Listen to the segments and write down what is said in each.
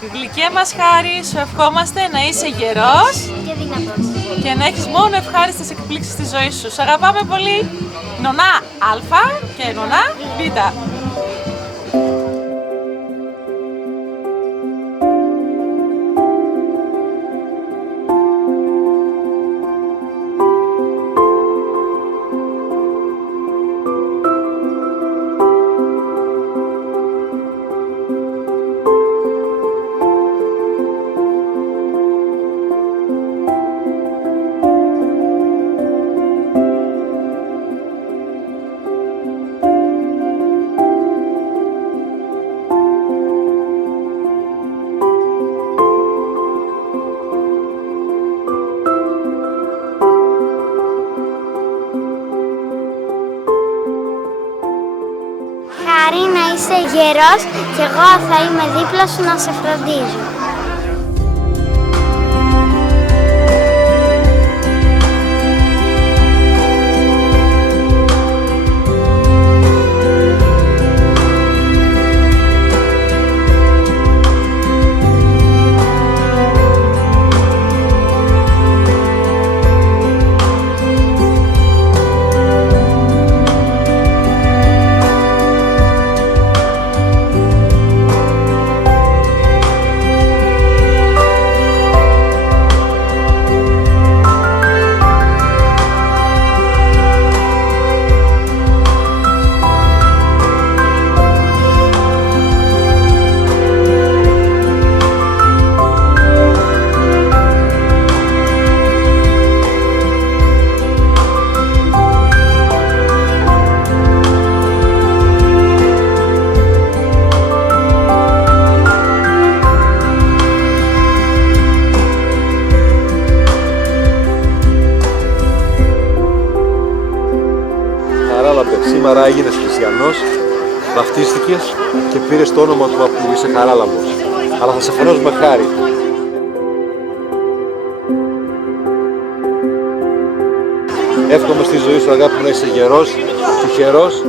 Γλυκέ μας Χάρη, σου ευχόμαστε να είσαι γερός Και δυνατός. και να έχεις μόνο ευχάριστες εκπλήξεις στη ζωή σου. Σ' αγαπάμε πολύ. Νονά Α και Νονά Β. Χάρη, να είσαι γερός και εγώ θα είμαι δίπλα σου να σε φροντίζω. Σήμερα έγινες χριστιανός, βαφτίστηκες και πήρες το όνομα του παππού, είσαι Χαράλαμπος. Αλλά θα σε φωνάζουμε Χάρη. Εύχομαι στη ζωή σου, αγάπη μου, να είσαι γερός, τυχερός.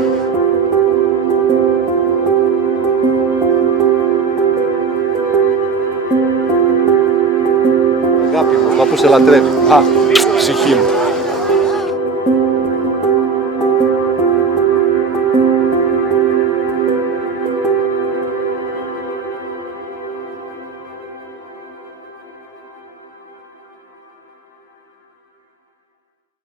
Αγάπη μου, ο παππούς σε λατρεύει. Α, ψυχή μου.